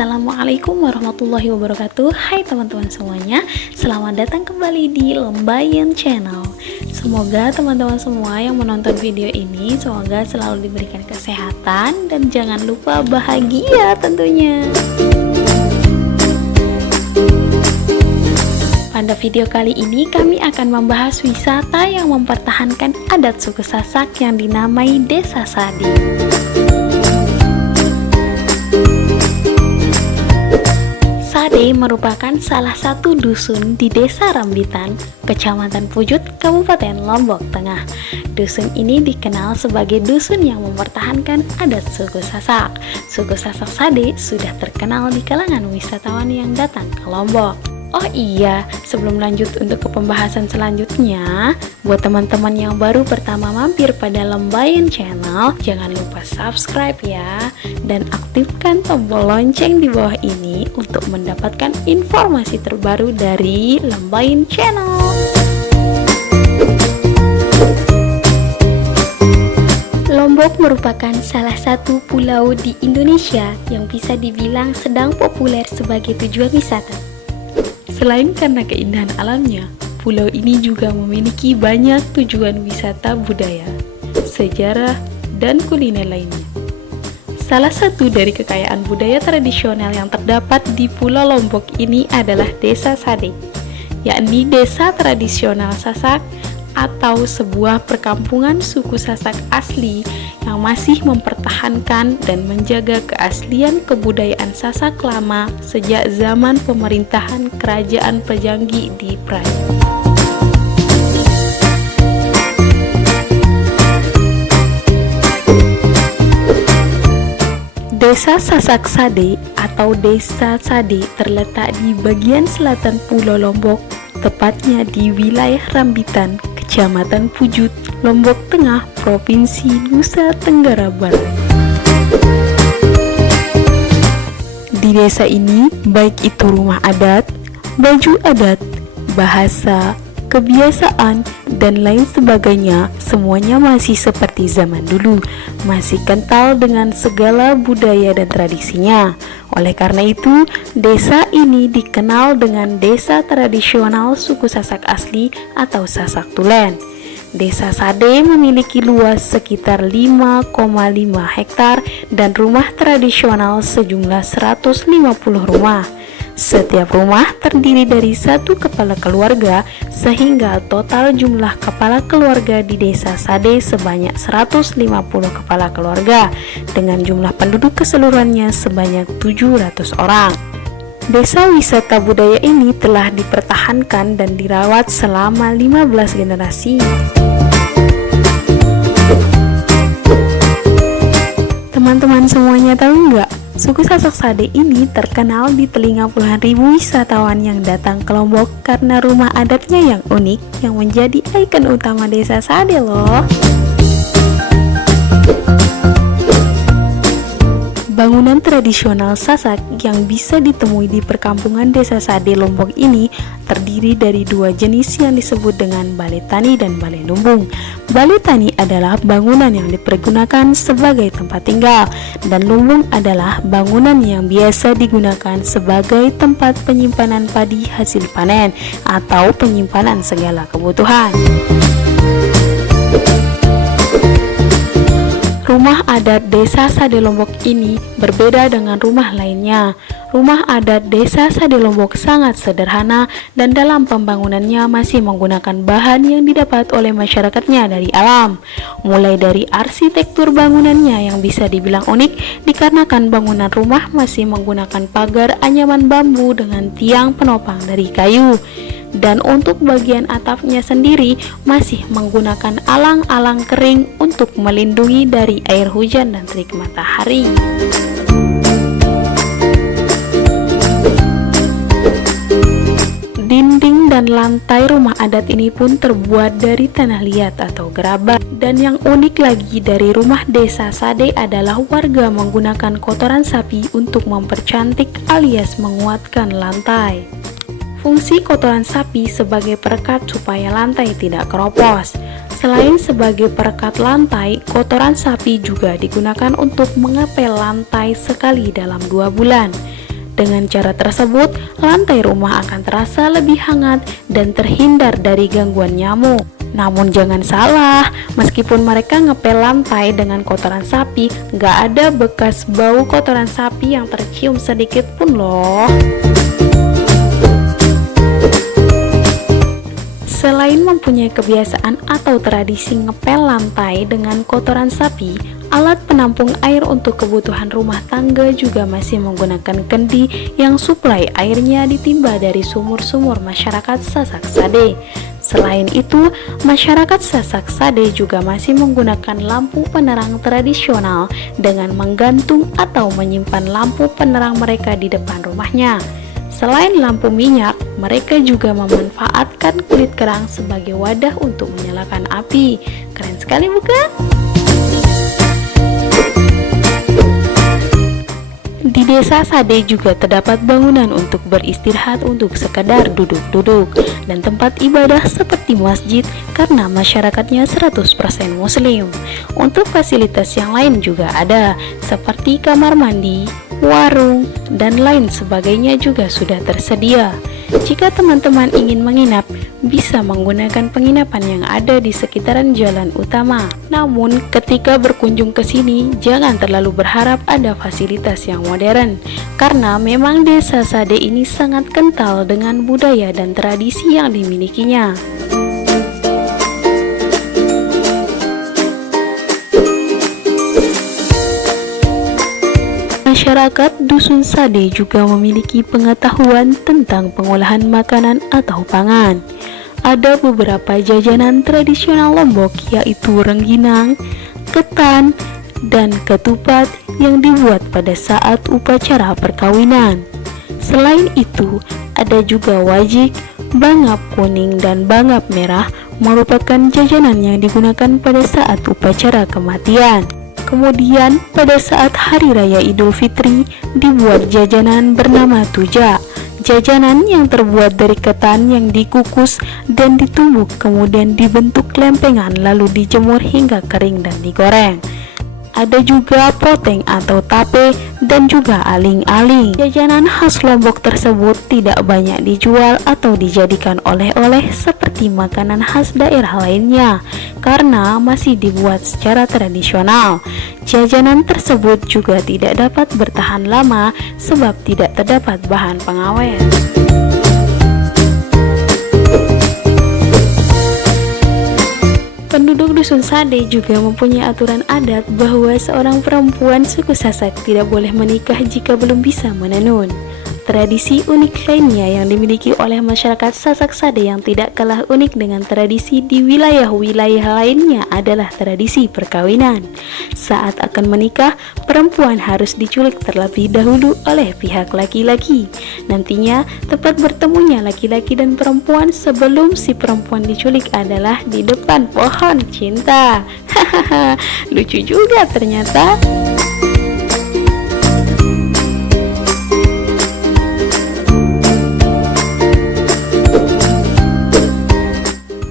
Assalamualaikum warahmatullahi wabarakatuh. Hai teman-teman semuanya, selamat datang kembali di Lembayan Channel. Semoga teman-teman semua yang menonton video ini semoga selalu diberikan kesehatan dan jangan lupa bahagia tentunya. Pada video kali ini kami akan membahas wisata yang mempertahankan adat suku Sasak yang dinamai Desa Sade. Sade merupakan salah satu dusun di Desa Rambitan, Kecamatan Pujut, Kabupaten Lombok Tengah. Dusun ini dikenal sebagai dusun yang mempertahankan adat suku Sasak. Suku Sasak Sade sudah terkenal di kalangan wisatawan yang datang ke Lombok. Oh iya, sebelum lanjut untuk ke pembahasan selanjutnya, buat teman-teman yang baru pertama mampir pada Lembayan Channel, jangan lupa subscribe ya, dan aktifkan tombol lonceng di bawah ini untuk mendapatkan informasi terbaru dari Lembayan Channel. Lombok merupakan salah satu pulau di Indonesia yang bisa dibilang sedang populer sebagai tujuan wisata. Selain karena keindahan alamnya, pulau ini juga memiliki banyak tujuan wisata budaya, sejarah, dan kuliner lainnya. Salah satu dari kekayaan budaya tradisional yang terdapat di Pulau Lombok ini adalah Desa Sade, yakni desa tradisional Sasak atau sebuah perkampungan suku Sasak asli yang masih mempertahankan dan menjaga keaslian kebudayaan Sasak lama sejak zaman pemerintahan Kerajaan Pejanggi di Praia. Desa Sasak Sade atau Desa Sade terletak di bagian selatan Pulau Lombok, tepatnya di wilayah Rambitan, Kecamatan Pujut, Lombok Tengah, Provinsi Nusa Tenggara Barat. Di desa ini, baik itu rumah adat, baju adat, bahasa, kebiasaan, dan lain sebagainya, semuanya masih seperti zaman dulu, masih kental dengan segala budaya dan tradisinya. Oleh karena itu, desa ini dikenal dengan desa tradisional suku Sasak asli atau Sasak Tulen. Desa Sade memiliki luas sekitar 5,5 hektar dan rumah tradisional sejumlah 150 rumah. Setiap rumah terdiri dari satu kepala keluarga, sehingga total jumlah kepala keluarga di Desa Sade sebanyak 150 kepala keluarga, dengan jumlah penduduk keseluruhannya sebanyak 700 orang. Desa wisata budaya ini telah dipertahankan dan dirawat selama 15 generasi. Teman-teman semuanya tahu nggak? Suku Sasak Sade ini terkenal di telinga puluhan ribu wisatawan yang datang ke Lombok karena rumah adatnya yang unik yang menjadi ikon utama Desa Sade loh. Bangunan tradisional Sasak yang bisa ditemui di perkampungan Desa Sade Lombok ini terdiri dari dua jenis yang disebut dengan balai tani dan balai lumbung. Balai tani adalah bangunan yang dipergunakan sebagai tempat tinggal, dan lumbung adalah bangunan yang biasa digunakan sebagai tempat penyimpanan padi hasil panen atau penyimpanan segala kebutuhan. Rumah adat Desa Sade Lombok ini berbeda dengan rumah lainnya. Rumah adat Desa Sade Lombok sangat sederhana dan dalam pembangunannya masih menggunakan bahan yang didapat oleh masyarakatnya dari alam. Mulai dari arsitektur bangunannya yang bisa dibilang unik dikarenakan bangunan rumah masih menggunakan pagar anyaman bambu dengan tiang penopang dari kayu. Dan untuk bagian atapnya sendiri masih menggunakan alang-alang kering untuk melindungi dari air hujan dan terik matahari. Dinding dan lantai rumah adat ini pun terbuat dari tanah liat atau gerabah. Dan yang unik lagi dari rumah Desa Sade adalah warga menggunakan kotoran sapi untuk mempercantik alias menguatkan lantai. Fungsi kotoran sapi sebagai perekat supaya lantai tidak keropos. Selain sebagai perekat lantai, kotoran sapi juga digunakan untuk mengepel lantai sekali dalam 2 bulan. Dengan cara tersebut, lantai rumah akan terasa lebih hangat dan terhindar dari gangguan nyamuk. Namun jangan salah, meskipun mereka ngepel lantai dengan kotoran sapi, nggak ada bekas bau kotoran sapi yang tercium sedikit pun loh. Selain mempunyai kebiasaan atau tradisi ngepel lantai dengan kotoran sapi, alat penampung air untuk kebutuhan rumah tangga juga masih menggunakan kendi yang suplai airnya ditimba dari sumur-sumur masyarakat Sasak Sade. Selain itu, masyarakat Sasak Sade juga masih menggunakan lampu penerang tradisional dengan menggantung atau menyimpan lampu penerang mereka di depan rumahnya. Selain lampu minyak, mereka juga memanfaatkan kulit kerang sebagai wadah untuk menyalakan api. Keren sekali bukan? Di desa Sade juga terdapat bangunan untuk beristirahat untuk sekadar duduk-duduk dan tempat ibadah seperti masjid karena masyarakatnya 100% muslim. Untuk fasilitas yang lain juga ada seperti kamar mandi, warung, dan lain sebagainya juga sudah tersedia. Jika teman-teman ingin menginap, bisa menggunakan penginapan yang ada di sekitaran jalan utama. Namun, ketika berkunjung ke sini, jangan terlalu berharap ada fasilitas yang modern, karena memang desa Sade ini sangat kental dengan budaya dan tradisi yang dimilikinya. Masyarakat Dusun Sade juga memiliki pengetahuan tentang pengolahan makanan atau pangan. Ada beberapa jajanan tradisional Lombok yaitu rengginang, ketan, dan ketupat yang dibuat pada saat upacara perkawinan. Selain itu, ada juga wajik, bangap kuning, dan bangap merah merupakan jajanan yang digunakan pada saat upacara kematian. Kemudian pada saat Hari Raya Idul Fitri dibuat jajanan bernama tuja. Jajanan yang terbuat dari ketan yang dikukus dan ditumbuk kemudian dibentuk lempengan lalu dijemur hingga kering dan digoreng. Ada juga poteng atau tape dan juga aling-aling. Jajanan khas Lombok tersebut tidak banyak dijual atau dijadikan oleh-oleh seperti makanan khas daerah lainnya karena masih dibuat secara tradisional. Jajanan tersebut juga tidak dapat bertahan lama sebab tidak terdapat bahan pengawet. Penduduk Dusun Sade juga mempunyai aturan adat bahwa seorang perempuan suku Sasak tidak boleh menikah jika belum bisa menenun. Tradisi unik lainnya yang dimiliki oleh masyarakat Sasak Sade yang tidak kalah unik dengan tradisi di wilayah-wilayah lainnya adalah tradisi perkawinan. Saat akan menikah, perempuan harus diculik terlebih dahulu oleh pihak laki-laki. Nantinya, tempat bertemunya laki-laki dan perempuan sebelum si perempuan diculik adalah di depan pohon cinta. Hahaha, lucu juga ternyata.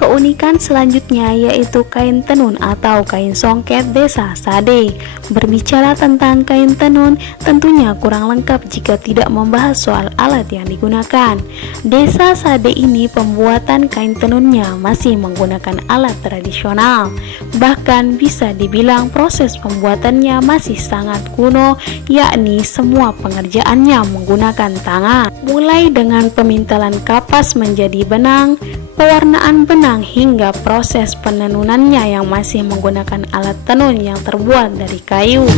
Keunikan selanjutnya yaitu kain tenun atau kain songket desa Sade. Berbicara tentang kain tenun, tentunya kurang lengkap jika tidak membahas soal alat yang digunakan. Desa Sade ini pembuatan kain tenunnya masih menggunakan alat tradisional. Bahkan bisa dibilang proses pembuatannya masih sangat kuno, yakni semua pengerjaannya menggunakan tangan. Mulai dengan pemintalan kapas menjadi benang, pewarnaan benang hingga proses penenunannya yang masih menggunakan alat tenun yang terbuat dari kayu.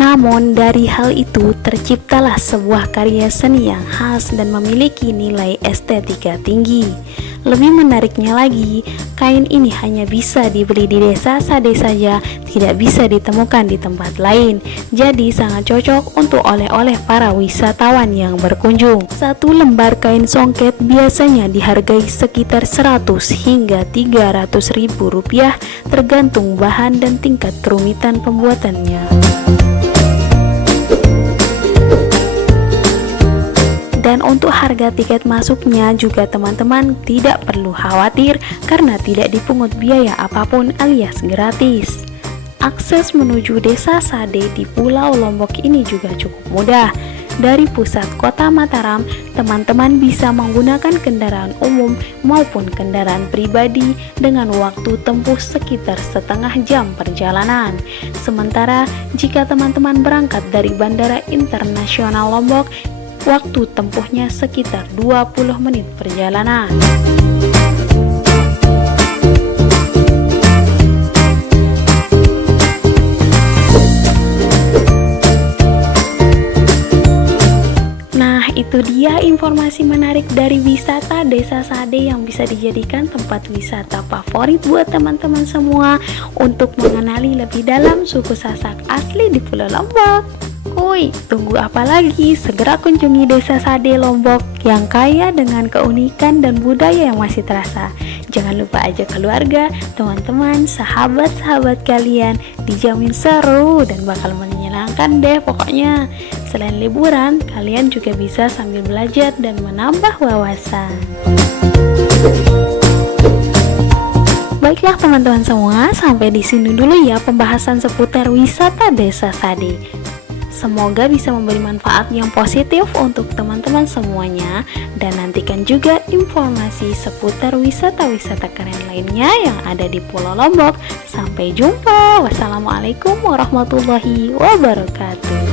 Namun dari hal itu terciptalah sebuah karya seni yang khas dan memiliki nilai estetika tinggi. Lebih menariknya lagi, kain ini hanya bisa dibeli di desa Sade saja, tidak bisa ditemukan di tempat lain. Jadi sangat cocok untuk oleh-oleh para wisatawan yang berkunjung. Satu lembar kain songket biasanya dihargai sekitar 100 hingga 300 ribu rupiah tergantung bahan dan tingkat kerumitan pembuatannya. Dan untuk harga tiket masuknya juga teman-teman tidak perlu khawatir karena tidak dipungut biaya apapun alias gratis. Akses menuju Desa Sade di Pulau Lombok ini juga cukup mudah. Dari pusat kota Mataram, teman-teman bisa menggunakan kendaraan umum maupun kendaraan pribadi dengan waktu tempuh sekitar setengah jam perjalanan. Sementara jika teman-teman berangkat dari Bandara Internasional Lombok, waktu tempuhnya sekitar 20 menit perjalanan. Itu dia informasi menarik dari wisata Desa Sade yang bisa dijadikan tempat wisata favorit buat teman-teman semua untuk mengenali lebih dalam suku Sasak asli di Pulau Lombok. Kuy, tunggu apa lagi? Segera kunjungi Desa Sade Lombok yang kaya dengan keunikan dan budaya yang masih terasa. Jangan lupa ajak keluarga, teman-teman, sahabat-sahabat kalian, dijamin seru dan bakal menyenangkan deh pokoknya. Selain liburan, kalian juga bisa sambil belajar dan menambah wawasan. Baiklah teman-teman semua, sampai di sini dulu ya pembahasan seputar wisata Desa Sade. Semoga bisa memberi manfaat yang positif untuk teman-teman semuanya, dan nantikan juga informasi seputar wisata-wisata keren lainnya yang ada di Pulau Lombok. Sampai jumpa. Wassalamualaikum warahmatullahi wabarakatuh.